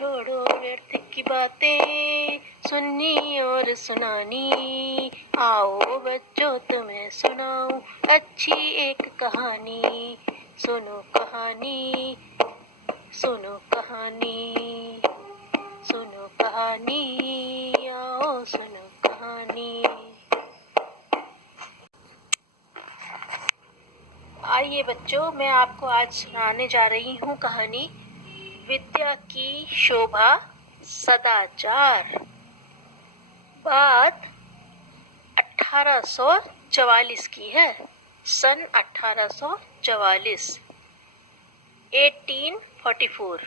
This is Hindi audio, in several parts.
छोड़ो व्यर्थ की बातें, सुननी और सुनानी। आओ बच्चों तुम्हें सुनाऊं अच्छी एक कहानी। सुनो कहानी, सुनो कहानी, सुनो कहानी, आओ सुनो कहानी। आइए बच्चों, मैं आपको आज सुनाने जा रही हूँ कहानी विद्या की शोभा सदाचार। बात 1844 की है। सन 1844, 1844।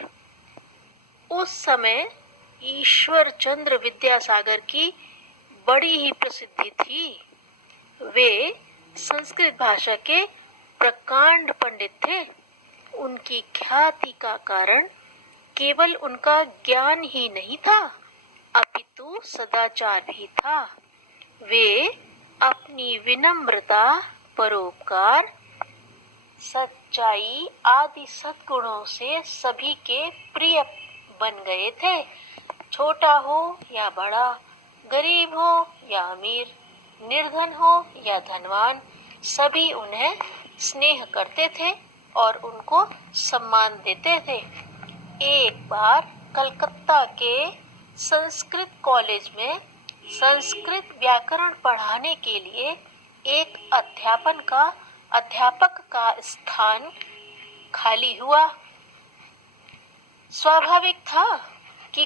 उस समय ईश्वर चंद्र विद्यासागर की बड़ी ही प्रसिद्धि थी। वे संस्कृत भाषा के प्रकांड पंडित थे। उनकी ख्याति का कारण केवल उनका ज्ञान ही नहीं था, अपितु सदाचार भी था। वे अपनी विनम्रता, परोपकार, सच्चाई आदि सद्गुणों से सभी के प्रिय बन गए थे। छोटा हो या बड़ा, गरीब हो या अमीर, निर्धन हो या धनवान, सभी उन्हें स्नेह करते थे और उनको सम्मान देते थे। एक बार कलकत्ता के संस्कृत कॉलेज में संस्कृत व्याकरण पढ़ाने के लिए एक अध्यापक का स्थान खाली हुआ। स्वाभाविक था कि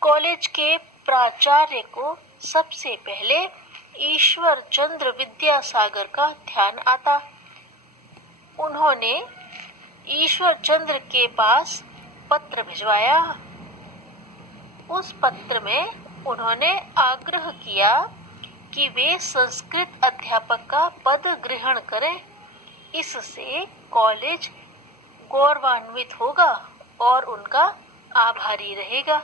कॉलेज के प्राचार्य को सबसे पहले ईश्वर चंद्र विद्यासागर का ध्यान आता। उन्होंने ईश्वर चंद्र के पास पत्र भिजवाया। उस पत्र में उन्होंने आग्रह किया कि वे संस्कृत अध्यापक का पद ग्रहण करें। इससे कॉलेज गौरवान्वित होगा और उनका आभारी रहेगा।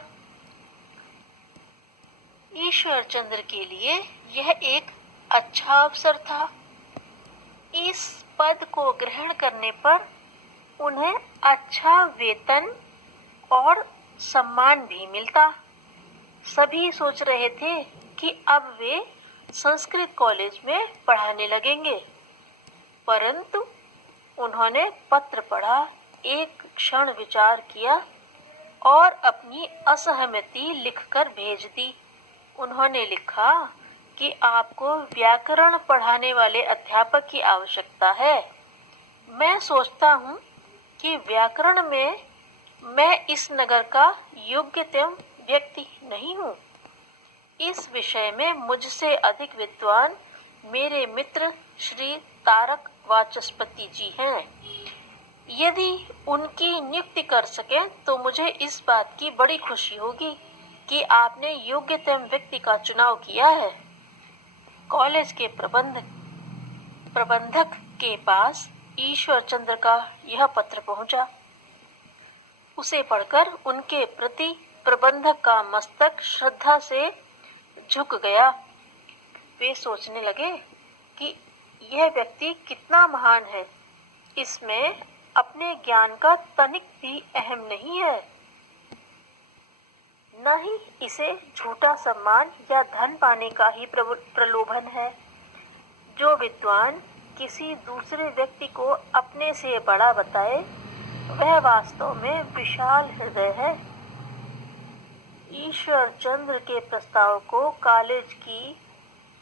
ईश्वर चंद्र के लिए यह एक अच्छा अवसर था। इस पद को ग्रहण करने पर उन्हें अच्छा वेतन और सम्मान भी मिलता। सभी सोच रहे थे कि अब वे संस्कृत कॉलेज में पढ़ाने लगेंगे, परंतु उन्होंने पत्र पढ़ा, एक क्षण विचार किया और अपनी असहमति लिखकर भेज दी। उन्होंने लिखा कि आपको व्याकरण पढ़ाने वाले अध्यापक की आवश्यकता है। मैं सोचता हूँ कि व्याकरण में मैं इस नगर का योग्यतम व्यक्ति नहीं हूँ। इस विषय में मुझसे अधिक विद्वान मेरे मित्र श्री तारक वाचस्पति जी हैं। यदि उनकी नियुक्ति कर सकें तो मुझे इस बात की बड़ी खुशी होगी कि आपने योग्यतम व्यक्ति का चुनाव किया है। कॉलेज के प्रबंधक के पास ईश्वर चंद्र का यह पत्र पहुंचा। उसे पढ़कर उनके प्रति प्रबंधक का मस्तक श्रद्धा से झुक गया। वे सोचने लगे कि यह व्यक्ति कितना महान है। इसमें अपने ज्ञान का तनिक भी अहम नहीं है, न ही इसे झूठा सम्मान या धन पाने का ही प्रलोभन है। जो विद्वान किसी दूसरे व्यक्ति को अपने से बड़ा बताए, वह वास्तव में विशाल हृदय है। ईश्वर चंद्र के प्रस्ताव को कॉलेज की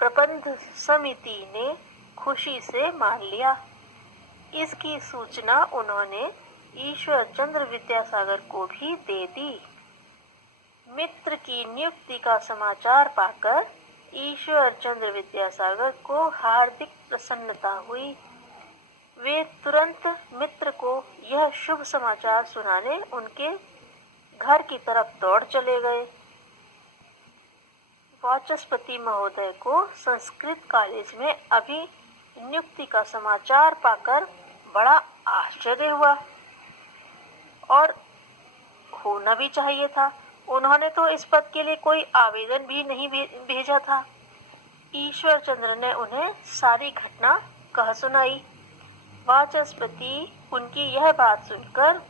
प्रबंध समिति ने खुशी से मान लिया। इसकी सूचना उन्होंने ईश्वर चंद्र विद्यासागर को भी दे दी। मित्र की नियुक्ति का समाचार पाकर ईश्वर चंद्र विद्यासागर को हार्दिक प्रसन्नता हुई। वे तुरंत मित्र को यह शुभ समाचार सुनाने उनके घर की तरफ दौड़ चले गए। वाचस्पति महोदय को संस्कृत कॉलेज में अभी नियुक्ति का समाचार पाकर बड़ा आश्चर्य हुआ, और होना भी चाहिए था। उन्होंने तो इस पद के लिए कोई आवेदन भी नहीं भेजा था। ईश्वर चंद्र ने उन्हें सारी घटना कह सुनाई। वाचस्पति उनकी यह बात सुनकर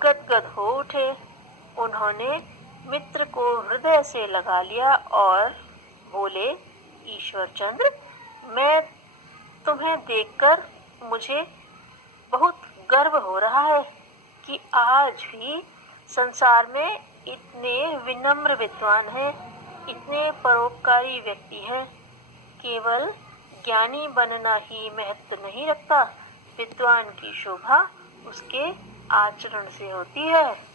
गदगद हो उठे। उन्होंने मित्र को हृदय से लगा लिया और बोले, ईश्वरचंद्र, मैं तुम्हें देखकर मुझे बहुत गर्व हो रहा है कि आज भी संसार में इतने विनम्र विद्वान हैं, इतने परोपकारी व्यक्ति हैं। केवल ज्ञानी बनना ही महत्व नहीं रखता, विद्वान की शोभा उसके आचरण से होती है।